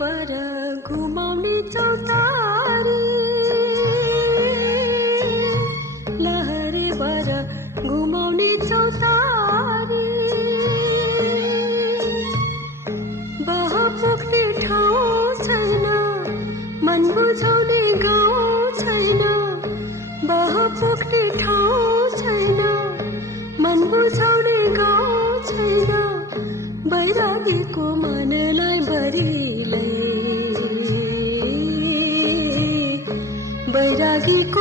पर घुमाउने चौतारी लहरे पर घुमाउने चौतारी बह पुग्ने ठाउँ छैन मन बुझाउने गाउँ छैन बह पुग्ने ठाउँ छैन मन बुझाउने गाउँ छैन बैरागीको मनलाई भरिलै बैरागीको